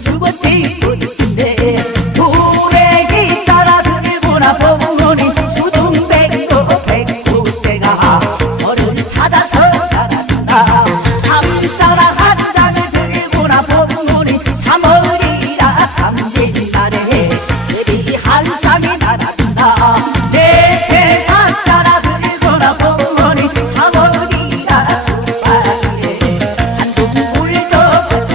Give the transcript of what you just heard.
두 번째.